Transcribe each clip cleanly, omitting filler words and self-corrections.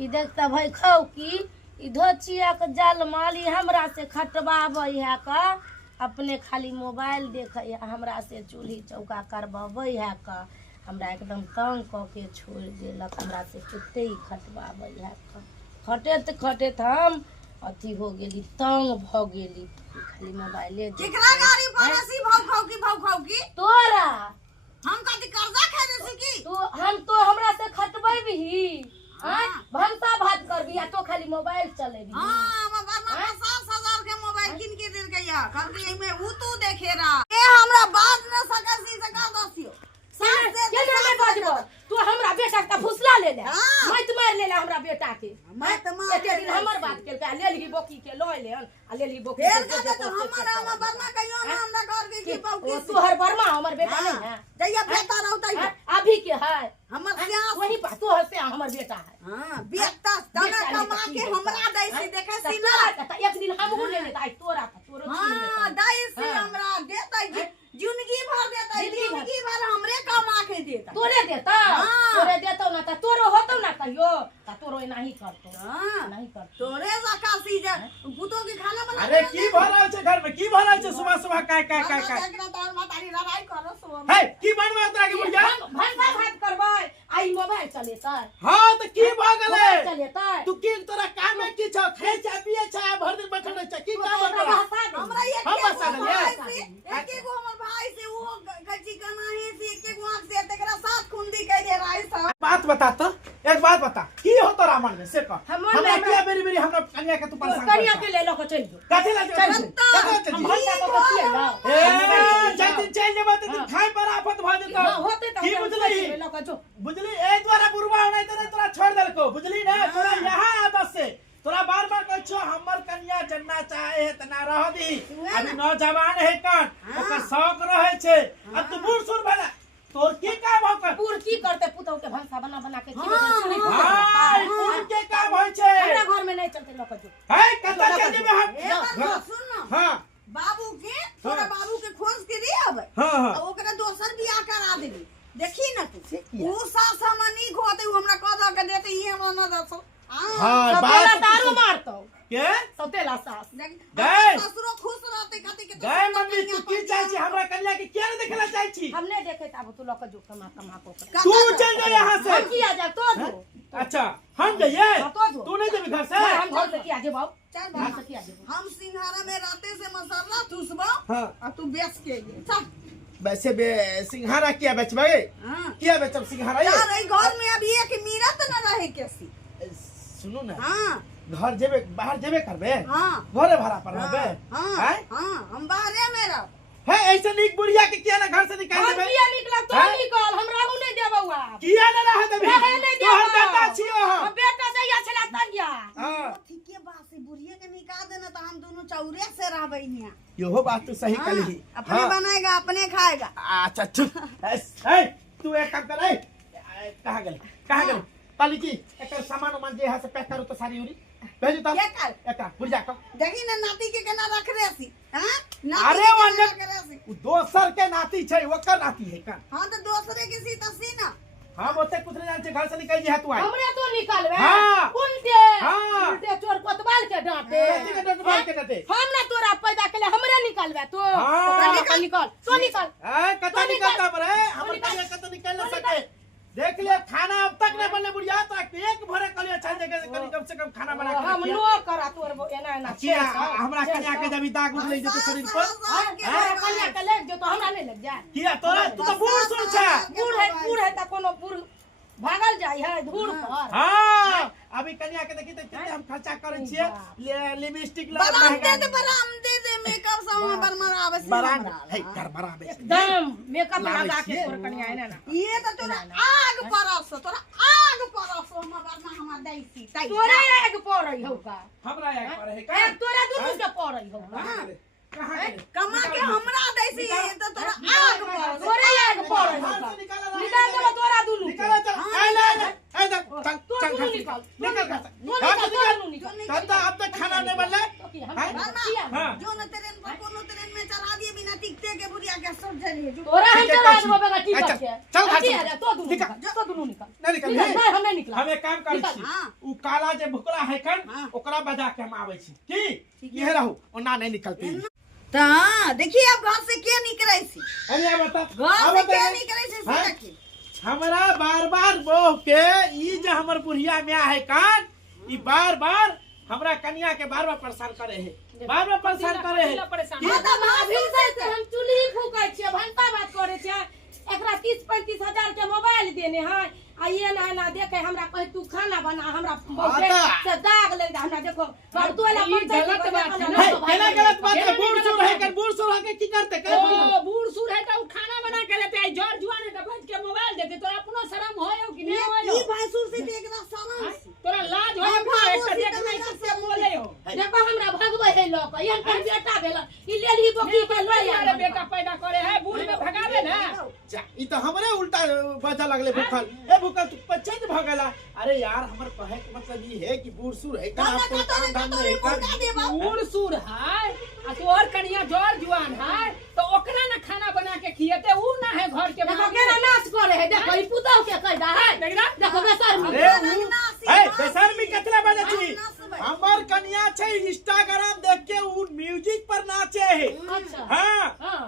ई देखता भाई खाओ की ई धोचिया के जाल माली हमरा से खटवाबै है का अपने खाली मोबाइल देखे है हमरा से चूल्ही चौका करवाबै है का हमरा एकदम तंग क के छोड़ देलक हमरा से कते ही खटवाबै है का खटेत खटेत हम अथी हो गेली तंग भ गेली खाली मोबाइले केकरा गाड़ी पड़ोसी भाव की तोरा हम कथि कर्जा खेले छी की तू हम तो हमरा से खटबैबही हां भंसा भात करबी आ तो खाली मोबाइल चलेबी हां हम बरमा 50,000 के मोबाइल किन के देल गया कहबी एमे उ तू देखेरा ए हमरा बात न सकसी सका दसियो केना में बजबो तू हमरा बेटा का फुसला ले ले मत मार ले ले हमरा बेटा के मत मार एते दिन हमर बात केल का ले ली बोकी के लय ले आ ले ली बोकी फेर का तो हम बरमा कहियो ना हमरा घर के की पौकी तू हर बरमा हमर बेटा नहीं है जइया बेटा रहतै अभी के है हमर सियास वही बात तो है हमर बेटा है हां बेटा दाना कमा के हमरा दै छी देखे छी ना एक दिन हमहू ले लेता तोरा हां दै छी हमरा देतै जिंदगी भर देता जिंदगी भर हमरे कमा के देता तोरे देता तोरे देतो ना त तोरो होतो ना कहियो त तोरो नहीं करतो नहीं करतो तोरे जकासी जे पुतो के खाना बना अरे की भरा छे घर में की भरा छे सुबह सुबह काय एकरा तार मातारी लड़ाई करो सुबह है की बनवा तोरा के बुढ़िया भंसा भात करबै आई मोबाइल चलेता हां त की भ गेलै चलेता तू की तोरा काम में की छ खाए छ पिए छ भर दिन बैठल छ की काम कर हमरा एक हम बसा दे एक एगो हमर भाई से वो गजी कना है से एक एगो आंख से तेकरा साथ खुंदी कह दे रहा है बात बता तो एक बात बता की हो तोरा मन में से कह हमरा किया बेरी हमने कन्या के तू परेशान कन्या के ले लो के चल जो काथे ला चल हम भंसा को किए ला ए जल्दी चल जेबा त खाए पर आफत भ जेतो होते त की बुझली ले लो के जो बुझली ए द्वारा बुरबा नहीं तो तोरा छोड़ देलको बुझली ना तोरा यहां आदत से तोरा बार बार कहै छो हमर कन्या जन्ना चाहे है तना रह दी अभी नौजवान है कन ओकर शौक रहे छे अब तू बूढ़ सुर भेला तोर की काम हो कर पूर की करते पुतौ के भंसा बना बना के खिले चुनी हां पूर के काम होय छे हमरा घर में नहीं चलते लोग जो है कता चल जेबे हम सुन ना हां बाबू के तोरा बाबू के खोज के रे आबे हां ओकरा दोसर बियाह करा देबी देखी ना तू उ सासमनी खोते हमरा कह के देते ई हमरा न दसो हां बात तारो मारतो के सतेला सास गए ससुरो खुश रहते खातिर के गए मम्मी तू की चाहि छी हमरा कन्या के किया नहीं देखला चाहि छी हम नहीं देखे त अब तू लोग जो कमा कमा को तू चल जा यहां से हम किया जा तो जो अच्छा हम जाइए तो जो तू नहीं जेबी घर से हम घर से किया जे बाऊ चल घर से किया जे हम सिंघारा में राते से मसाला ठुसबो हां आ तू बेच के ले चल वैसे बे सिंघारा किया बेचबे हां किया बेचब सिंघारा ये यार ई घर में अभी एक मिनट न रहे कैसी सुनो ना हां घर जेबे बाहर जेबे करबे हां घरे भाड़ा पर रहबे हां हां हम बाहरे में रह है ऐसे निक बुढ़िया के किया ना घर से निकाल हम देबे किया निकला तो निकल हम रहू नहीं देबौ आ किया ना रह देबे रहे नहीं देबौ तोहर बेटा छियो हम बेटा जइया छला तइया हां ठीके बात से बुढ़िया के निकाल देना तो हम दोनों चौरे से रहबे हिया यो बात तो सही कहली अपने बनाएगा अपने खाएगा अच्छा चुप ए तू एक काम कर कहां गेल पाली की एक सामान मान जे यहां से पैक करो तो सारी उरी भेजू तब एक बुढ़िया को देखी ना नाती के केना रख रे सी हां अरे वो दोसर के नाती छै ओकर नाती है का हां तो दूसरे किसी तसी ना हम ओते कुछ नहीं जानते घर से निकल जी है तू आई हमरे तो निकालबे हां उल्टे चोर कोतवाल के डांटे के डटवाल के डटे हम ना तोरा पैदा केले हमरे निकालबे तो ओकरा निकाल तो निकाल ए कत निकलता बरे हमर कन्या कत निकल न सके देख ले खाना अब तक नहीं बनले बुढ़िया तो एक भरे कलिया छान जगह कनी कम से कम खाना बना के हम नो करा तोर एना एना किया हमरा कन्या के जब दाग उठ ले जेते शरीर पर कन्या के ले जो तो हमरा नहीं लग जाए किया तोरा तू तो बूढ़ सुन छ बूढ़ है त कोनो बूढ़ भागल जाय है धूर पर हां अभी कन्या के देखी त किते हम खर्चा करै छिए लिपस्टिक लगा बरामदे दे मेकअप सब में बरमरावे से बरान है घर बराबर एकदम मेकअप लगा के तोर कन्या है ना ये तो तोरा आग परस हम बरमा हम दैसी तोरे आग पड़ै हो का हमरा आग पड़ै है का तोरा दुनु के पड़ै हो का कहां कमा के हमरा दैसी तो तोरा आग परस तोरे आग पड़ै हो का निकाल दे तोरा दुनु निकाल चल ए चल चल निकाल निकाल तब तो अब तक खाना नहीं बनले की हम हाँ? किया हाँ। जो न ट्रेन पर कोनो ट्रेन में चढ़ा दिए बिना टिकटे के बुढ़िया के सब जाइए जो तोरा हम ठीक है, चला कैसी? देबो बेटा टिकट अच्छा, के चल घर अच्छी चल। है रे, तो दुनू निकल। निकल तो दुनू निकल नहीं निकल नहीं हम नहीं निकला हम एक काम करै छी हाँ। उ काला जे भुकला है कन हाँ। ओकरा बजा के हम आबै छी की ये रहू ओना नहीं निकलती तो हाँ देखिए अब घर से क्या निकले सी अरे ये बता घर से क्या निकले सी हाँ? देखिए हमरा बार-बार बोह के ई जे हमर बुढ़िया में है कान ई बार-बार हमरा कन्या के बार-बार परेशान करे है बार-बार परेशान करे है मतलब अभी से हम चुल्ही फूकै छियै भंटा बात करे छियै एकरा 30-35 हजार के मोबाइल देने हैं आ ये ना देखे हमरा कहे तू खाना बना हमरा बहुते से दाग ले हमरा देखो अब तू वाला गलत बात है ना। केना गलत बात है बूढ़ सूढ़ है कर बूढ़ सूढ़ के की करते कर ओ बूढ़ सूढ़ है तो खाना बना के लेते आई जड़ जुआन है तो बैठ के मोबाइल देते तोरा अपनो शर्म होयो कि नहीं होयो ये भैंसुर से देख रहा सामान से तोरा लाज होयो हम कि एक बाबू देख से नहीं तो से बोले हो देखो हमरा भगबै है लोग ये कह बेटा भेल ई लेली बोकी के लय अरे बेटा पैदा करे है बूढ़ में भगावे ना जा ई तो हमरे उल्टा बजा लगले भूखल ए भूखल तू बच्चे जे भगला अरे यार हमर कहे के मतलब ई है कि बूढ़ सूढ़ है का आपको काम धाम नहीं कर बूढ़ सूढ़ है आ तो और कनिया जड़ जुआन है तो ओकरा ना खाना बना के खिएते उ ना है घर के देखो केना नाच करे है देखो ई पुतौ के कहदा है देखो बेसर अरे ए बेशर्मी कितना बजे छी हमर कन्या छै इंस्टाग्राम देख के उ म्यूजिक पर नाचे है अच्छा हां हां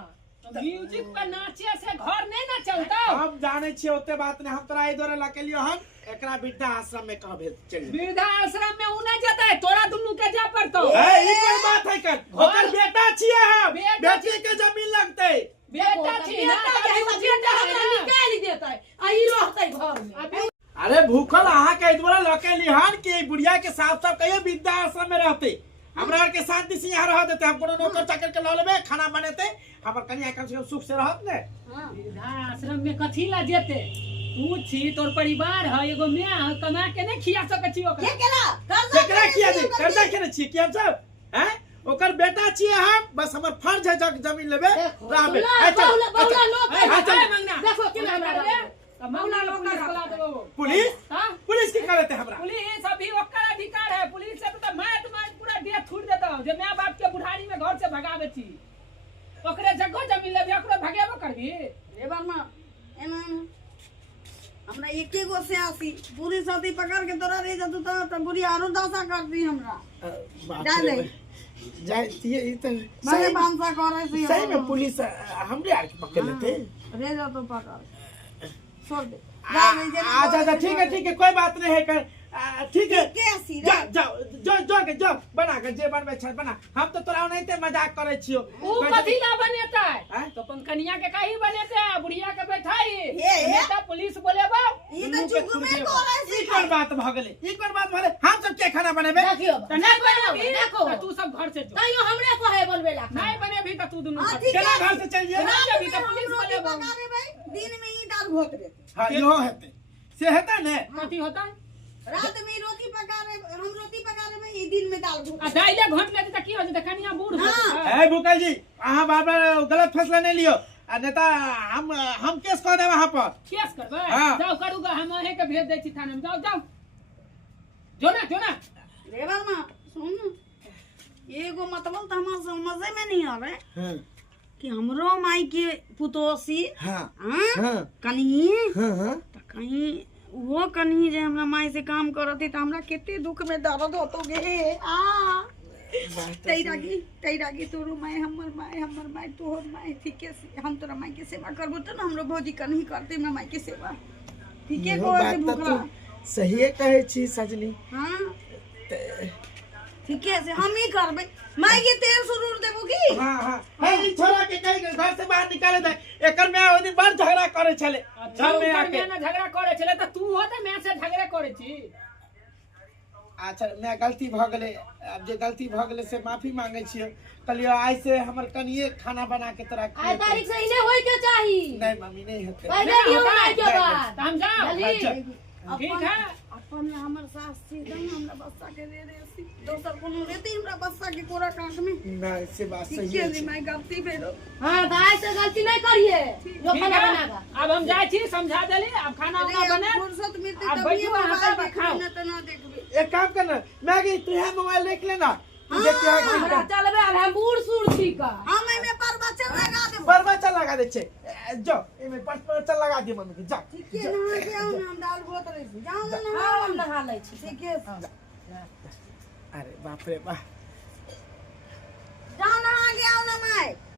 म्यूजिक पर नाचे से घर नहीं ना चलता हम जाने छिए ओते बात ने हम तोरा ई दोरे ला के लियो हम एकरा वृद्धा आश्रम में कह भेज चल वृद्धा आश्रम में उ नहीं जाता है तोरा दुनू के जा पड़तो ए ई कोई बात है कर ओकर बेटा छिए हम बेटा बेटी के जमीन लगते बेटा छी ना बेटा हमरा निकाल देतै आ ई रहतै घर में अरे भूखल अहाँ के द्वारा लके लिहान के बुढ़िया के साथ साथ कहियो वृद्धा आश्रम में रहते हमरा और के शांति से यहाँ रह देते हम कोनो नौकर चाकर के ल लेबे खाना बनेते हमर कन्या कम से कम सुख से रहत ने वृद्धा आश्रम में कथी ला जेते तू छी तोर परिवार है एगो मैं है कमा के नहीं खिया सके छी ओकरा ये केला केकरा किया दे कर्जा केने छी कि हम सब हैं ओकर बेटा छिए हम बस हमर फर्ज है जमीन लेबे रहबे बहुला लोग चल मंगना देखो केना हमरा मौला लोग का बोला देबो पुलिस हां पुलिस की करते हमरा पुलिस अभी ओकर अधिकार है पुलिस से तो मैं पूरा देह छूट देता हूं जे मैं बाप के बुढ़ारी में घर से भगावे छी ओकरे जगह जमीन लेबे ओकरे भगेबो करबी रे बर्मा एना हमरा एके गो से आसी पूरी साथी पकड़ के तोरा रे जतु तो बुढ़ी आरो दासा कर दी हमरा जा ले जाए ये तो मैं बांसा करे सी सही में पुलिस हमरे आके पकड़ लेते रे जा तो पकड़ छोड़ दे अच्छा ठीक है कोई बात नहीं है कर ठीक है के आसी रे जाओ बना के जे बनबे छ बना हम तो तोरा नहीं ते मजाक करे छियो ऊ कथी ला बनेता है हैं? तो पंकनिया के काहे बनेते है बुढ़िया के बैठाई ये नेता पुलिस बोलेबा ये तो चुप में करे सी ई कोन बात भ गेले ई कोन बात भले हम सब के खाना बनेबे देखियो तो नहीं बनेबी देखो तो तू सब घर से जो तइयो हमरे कहे बनबे ला नहीं बनेबी तो तू दोनों हाँ, घर ठीक केना घर से चलिए नहीं अभी तो पुलिस रोटी बोलेबा पका रे भाई दिन में ही दाल घोट दे हां इहो हेते से हेता ने कथी होता है रात में रोटी पका रे हम रोटी पका रे भाई दिन में दाल घोट आ दाइले घोट लेते त की हो जते कनिया बूढ़ हो हाँ। ए भूकल जी अहाँ बार-बार गलत फैसला नहीं लियो आ नेता हम केस कर देबे वहां पर केस करबे हाँ। जाओ करूगा हम अहे के भेज दै छी थाने में जाओ जो ना रे बर्मा सुन एगो मतलब तो हमार समझे में नहीं आ रहा हां कि हमरो माई के पुतोसी हां हां हां कनी हां तो कहीं वो कनी जे हमरा माई से काम करती तो हमरा केते दुख में दर्द होतो गे आ तैरा की तोरो माई हमर माई तोहर माई ठीक है हम तोरा माई के सेवा करबो तो ना हमरो भौजी कनी करते मैं माई के सेवा ठीक है को से भूखला सही कहे छी सजनी हां ठीक है से हम ही करबे माई के तेल सुरूर देबो की हां ई छोरा के कहीं घर से बाहर निकाले दे एकर में ओ दिन बड़ झगड़ा करे छले घर में आके ना झगड़ा करे छले त तू होते मैं से झगड़ा करे छी अच्छा मैं गलती भ गेले अब जे गलती भ गेले से माफी मांगे छियो कलियो आज से हमर कनिए खाना बना के तोरा आज तारीख से इने होय के चाही नहीं मम्मी नहीं होते पहले दियो ना के बाद हम जाओ जल्दी ठीक है अपन हमर सास छी दम हमरा बच्चा के दे दे सी दोसर कोनो रहती हमरा बच्चा के कोरा काट में ना से बात ठीक सही है है मैं गलती भेलो हां दाई से गलती नहीं करिए जो ठीक खाना है बनागा अब हम जाय छी समझा देली अब खाना उना बने फुर्सत मिलती अब तभी बैठो वहाँ मोबाइल पर देखबे खाओ। ना तो ना देखबे एक काम करना मैगी तू है मोबाइल देख लेना तू देखती है हमरा चलबे हम बूढ़ सूढ़ छी का हम एमे पर बच्चा लगा देब पर बच्चा लगा दे छे जो एमे पर बच्चा लगा दे मम्मी के जा ठीक है नहा के आओ ना हम दाल बोत रही जाओ ना हम नहा लै छी ठीक है अरे बाप रे बाप